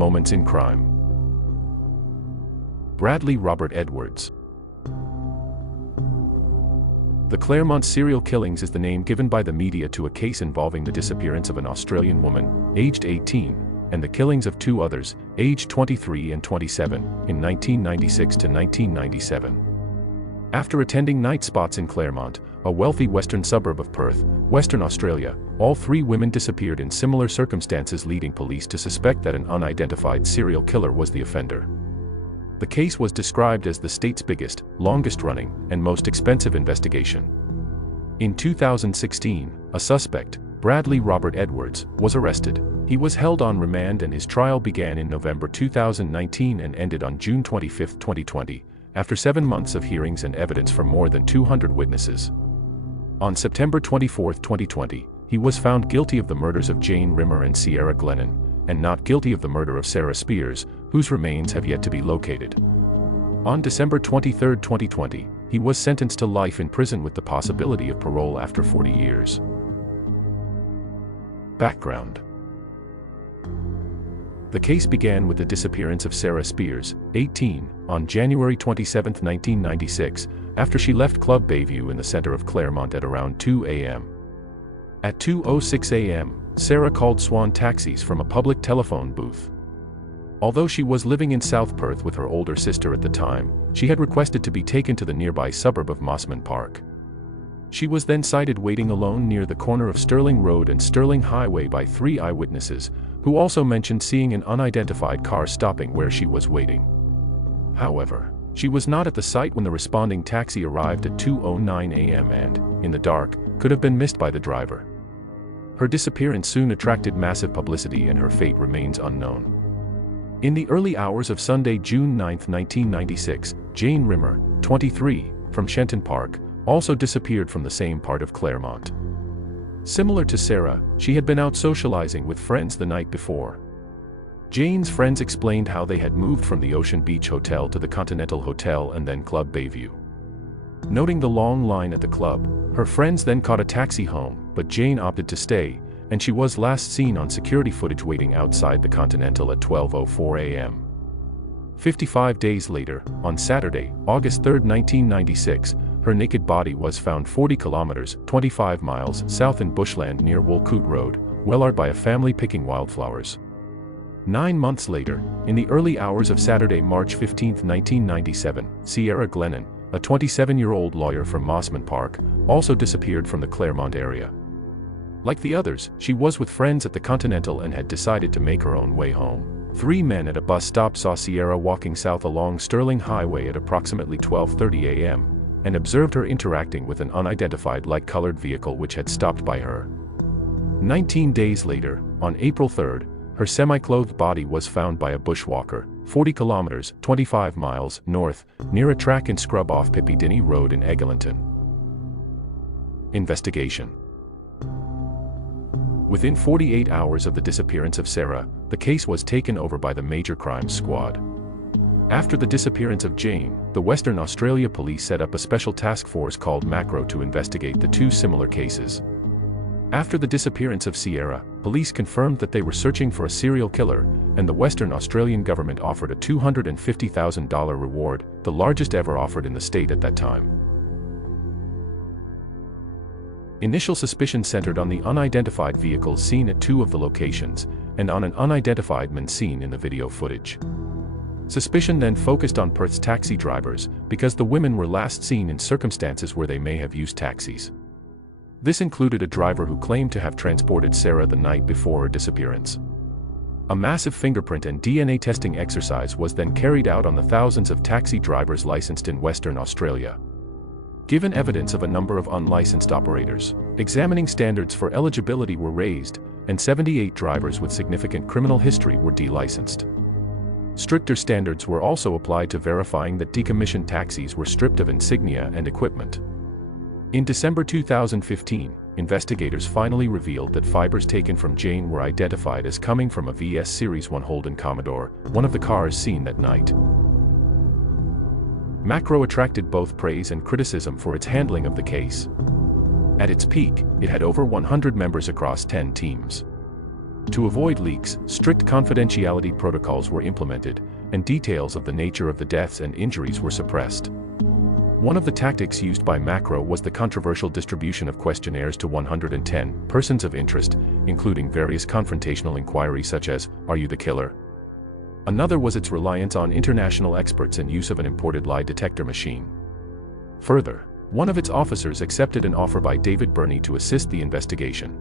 moments in crime. Bradley Robert Edwards. The Claremont serial killings is the name given by the media to a case involving the disappearance of an Australian woman, aged 18, and the killings of two others, aged 23 and 27, in 1996 to 1997. After attending night spots in Claremont, a wealthy western suburb of Perth, Western Australia, all three women disappeared in similar circumstances, leading police to suspect that an unidentified serial killer was the offender. The case was described as the state's biggest, longest-running, and most expensive investigation. In 2016, a suspect, Bradley Robert Edwards, was arrested. He was held on remand and his trial began in November 2019 and ended on June 25, 2020, after 7 months of hearings and evidence from more than 200 witnesses. On September 24, 2020, he was found guilty of the murders of Jane Rimmer and Ciara Glennon, and not guilty of the murder of Sarah Spiers, whose remains have yet to be located. On December 23, 2020, he was sentenced to life in prison with the possibility of parole after 40 years. Background. The case began with the disappearance of Sarah Spiers, 18, on January 27, 1996, after she left Club Bayview in the center of Claremont at around 2 a.m. At 2:06 a.m., Sarah called Swan Taxis from a public telephone booth. Although she was living in South Perth with her older sister at the time, she had requested to be taken to the nearby suburb of Mosman Park. She was then sighted waiting alone near the corner of Stirling Road and Stirling Highway by 3 eyewitnesses, who also mentioned seeing an unidentified car stopping where she was waiting. However, she was not at the site when the responding taxi arrived at 2:09 a.m. and, in the dark, could have been missed by the driver. Her disappearance soon attracted massive publicity and her fate remains unknown. In the early hours of Sunday, June 9, 1996, Jane Rimmer, 23, from Shenton Park, also disappeared from the same part of Claremont. Similar to Sarah, she had been out socializing with friends the night before. Jane's friends explained how they had moved from the Ocean Beach Hotel to the Continental Hotel and then Club Bayview. Noting the long line at the club, her friends then caught a taxi home, but Jane opted to stay, and she was last seen on security footage waiting outside the Continental at 12:04 a.m. 55 days later, on Saturday, August 3, 1996, her naked body was found 40 kilometers, 25 miles, south in bushland near Wolcoot Road, Wellard by a family picking wildflowers. 9 months later, in the early hours of Saturday, March 15, 1997, Ciara Glennon, a 27-year-old lawyer from Mosman Park, also disappeared from the Claremont area. Like the others, she was with friends at the Continental and had decided to make her own way home. 3 men at a bus stop saw Ciara walking south along Stirling Highway at approximately 12:30 a.m. and observed her interacting with an unidentified light-colored vehicle which had stopped by her. 19 days later, on April 3, her semi-clothed body was found by a bushwalker, 40 kilometers, 25 miles, north, near a track and scrub off Pippydinny Road in Eglinton. Investigation. Within 48 hours of the disappearance of Sarah, the case was taken over by the Major Crimes Squad. After the disappearance of Jane, the Western Australia Police set up a special task force called Macro to investigate the 2 similar cases. After the disappearance of Ciara, police confirmed that they were searching for a serial killer, and the Western Australian government offered a $250,000 reward, the largest ever offered in the state at that time. Initial suspicion centered on the unidentified vehicles seen at 2 of the locations, and on an unidentified man seen in the video footage. Suspicion then focused on Perth's taxi drivers, because the women were last seen in circumstances where they may have used taxis. This included a driver who claimed to have transported Sarah the night before her disappearance. A massive fingerprint and DNA testing exercise was then carried out on the thousands of taxi drivers licensed in Western Australia. Given evidence of a number of unlicensed operators, examining standards for eligibility were raised, and 78 drivers with significant criminal history were delicensed. Stricter standards were also applied to verifying that decommissioned taxis were stripped of insignia and equipment. In December 2015, investigators finally revealed that fibers taken from Jane were identified as coming from a VS Series 1 Holden Commodore, one of the cars seen that night. Macro attracted both praise and criticism for its handling of the case. At its peak, it had over 100 members across 10 teams. To avoid leaks, strict confidentiality protocols were implemented, and details of the nature of the deaths and injuries were suppressed. One of the tactics used by Macro was the controversial distribution of questionnaires to 110 persons of interest, including various confrontational inquiries such as, "Are you the killer?" Another was its reliance on international experts and use of an imported lie detector machine. Further, one of its officers accepted an offer by David Burney to assist the investigation.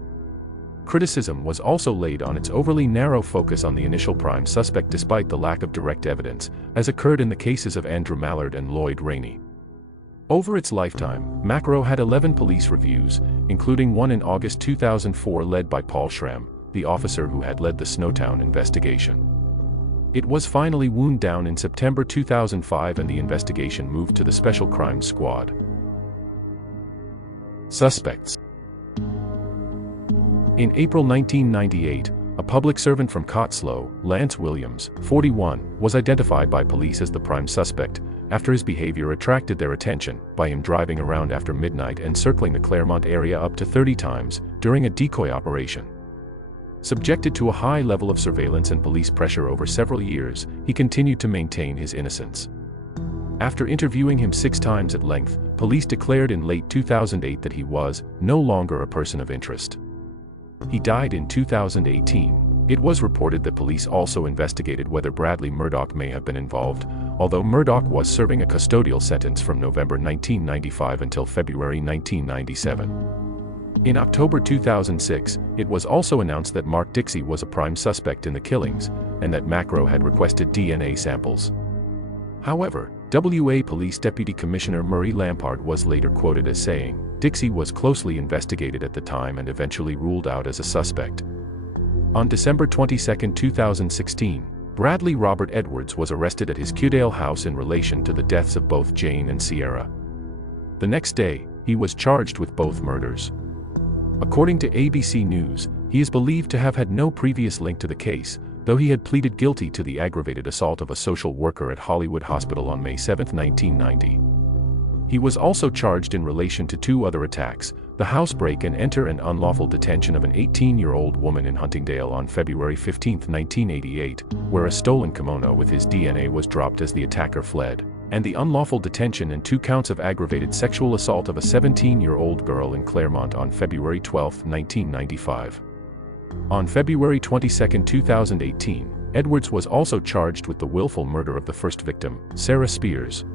Criticism was also laid on its overly narrow focus on the initial prime suspect despite the lack of direct evidence, as occurred in the cases of Andrew Mallard and Lloyd Rainey. Over its lifetime, Macro had 11 police reviews, including one in August 2004 led by Paul Schramm, the officer who had led the Snowtown investigation. It was finally wound down in September 2005 and the investigation moved to the Special Crimes Squad. Suspects. In April 1998, a public servant from Cotslow, Lance Williams, 41, was identified by police as the prime suspect, after his behavior attracted their attention, by him driving around after midnight and circling the Claremont area up to 30 times, during a decoy operation. Subjected to a high level of surveillance and police pressure over several years, he continued to maintain his innocence. After interviewing him 6 times at length, police declared in late 2008 that he was no longer a person of interest. He died in 2018. It was reported that police also investigated whether Bradley Murdoch may have been involved, although Murdoch was serving a custodial sentence from November 1995 until February 1997. In October 2006, it was also announced that Mark Dixie was a prime suspect in the killings, and that Macro had requested DNA samples. However, WA Police Deputy Commissioner Murray Lampard was later quoted as saying, "Dixie was closely investigated at the time and eventually ruled out as a suspect." On December 22, 2016, Bradley Robert Edwards was arrested at his Kewdale house in relation to the deaths of both Jane and Ciara. The next day, he was charged with both murders. According to ABC News, he is believed to have had no previous link to the case, though he had pleaded guilty to the aggravated assault of a social worker at Hollywood Hospital on May 7, 1990. He was also charged in relation to 2 other attacks, the house break and enter and unlawful detention of an 18-year-old woman in Huntingdale on February 15, 1988, where a stolen kimono with his DNA was dropped as the attacker fled, and the unlawful detention and 2 counts of aggravated sexual assault of a 17-year-old girl in Claremont on February 12, 1995. On February 22, 2018, Edwards was also charged with the willful murder of the first victim, Sarah Spiers.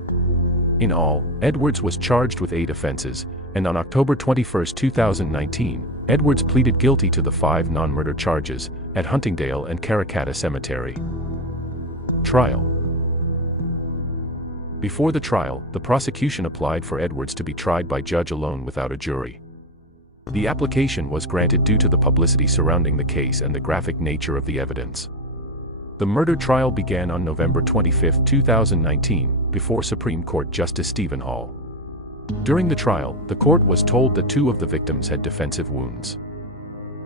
In all, Edwards was charged with 8 offenses, and on October 21, 2019, Edwards pleaded guilty to the 5 non-murder charges at Huntingdale and Karrakatta Cemetery. Trial. Before the trial, the prosecution applied for Edwards to be tried by judge alone without a jury. The application was granted due to the publicity surrounding the case and the graphic nature of the evidence. The murder trial began on November 25, 2019, before Supreme Court Justice Stephen Hall. During the trial, the court was told that 2 of the victims had defensive wounds.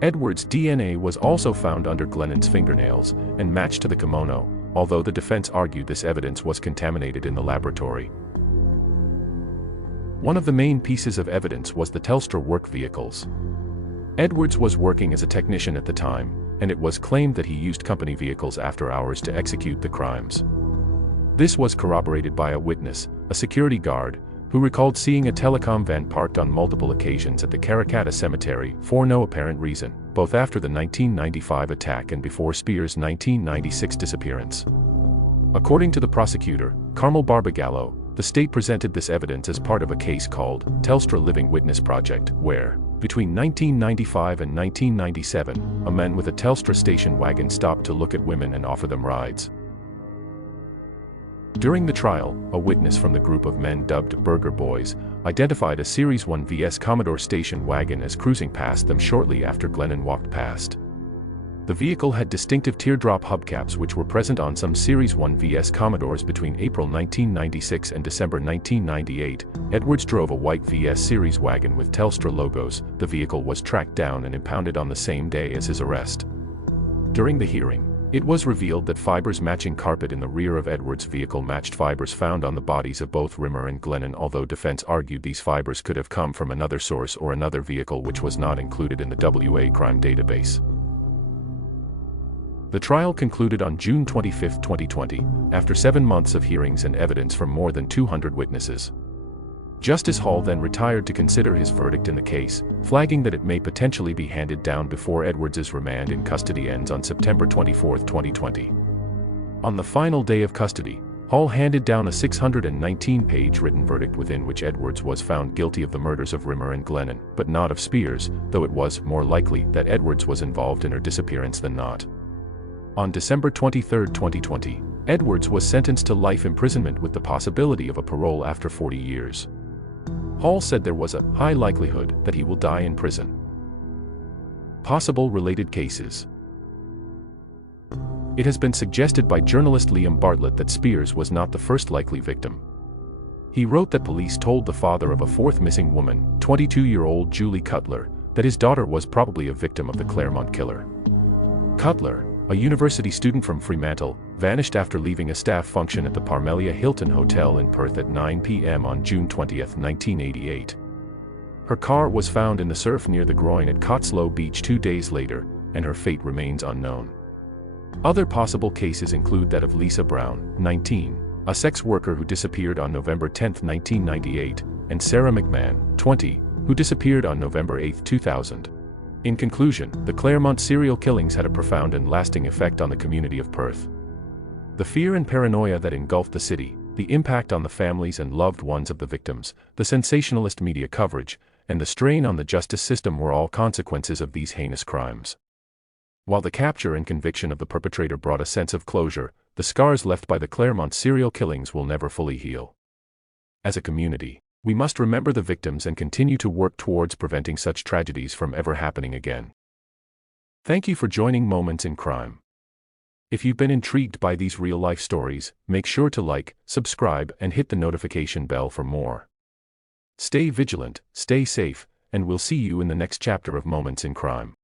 Edwards' DNA was also found under Glennon's fingernails and matched to the kimono, although the defense argued this evidence was contaminated in the laboratory. One of the main pieces of evidence was the Telstra work vehicles. Edwards was working as a technician at the time, and it was claimed that he used company vehicles after hours to execute the crimes. This was corroborated by a witness, a security guard, who recalled seeing a telecom van parked on multiple occasions at the Karrakatta Cemetery for no apparent reason, both after the 1995 attack and before Spiers' 1996 disappearance. According to the prosecutor, Carmel Barbagallo, the state presented this evidence as part of a case called Telstra Living Witness Project, where, between 1995 and 1997, a man with a Telstra station wagon stopped to look at women and offer them rides. During the trial, a witness from the group of men dubbed Burger Boys identified a Series 1 VS Commodore station wagon as cruising past them shortly after Glennon walked past. The vehicle had distinctive teardrop hubcaps which were present on some Series 1 VS Commodores between April 1996 and December 1998. Edwards drove a white VS Series wagon with Telstra logos. The vehicle was tracked down and impounded on the same day as his arrest. During the hearing, it was revealed that fibers matching carpet in the rear of Edwards' vehicle matched fibers found on the bodies of both Rimmer and Glennon, although defense argued these fibers could have come from another source or another vehicle which was not included in the WA crime database. The trial concluded on June 25, 2020, after 7 months of hearings and evidence from more than 200 witnesses. Justice Hall then retired to consider his verdict in the case, flagging that it may potentially be handed down before Edwards's remand in custody ends on September 24, 2020. On the final day of custody, Hall handed down a 619-page written verdict within which Edwards was found guilty of the murders of Rimmer and Glennon, but not of Spiers, though it was more likely that Edwards was involved in her disappearance than not. On December 23, 2020, Edwards was sentenced to life imprisonment with the possibility of a parole after 40 years. Hall said there was a high likelihood that he will die in prison. Possible related cases. It has been suggested by journalist Liam Bartlett that Spiers was not the first likely victim. He wrote that police told the father of a fourth missing woman, 22-year-old Julie Cutler, that his daughter was probably a victim of the Claremont killer. Cutler, a university student from Fremantle, vanished after leaving a staff function at the Parmelia Hilton Hotel in Perth at 9 p.m. on June 20, 1988. Her car was found in the surf near the groin at Cotslow Beach 2 days later, and her fate remains unknown. Other possible cases include that of Lisa Brown, 19, a sex worker who disappeared on November 10, 1998, and Sarah McMahon, 20, who disappeared on November 8, 2000. In conclusion, the Claremont serial killings had a profound and lasting effect on the community of Perth. The fear and paranoia that engulfed the city, the impact on the families and loved ones of the victims, the sensationalist media coverage, and the strain on the justice system were all consequences of these heinous crimes. While the capture and conviction of the perpetrator brought a sense of closure, the scars left by the Claremont serial killings will never fully heal. As a community, we must remember the victims and continue to work towards preventing such tragedies from ever happening again. Thank you for joining Moments in Crime. If you've been intrigued by these real-life stories, make sure to like, subscribe, and hit the notification bell for more. Stay vigilant, stay safe, and we'll see you in the next chapter of Moments in Crime.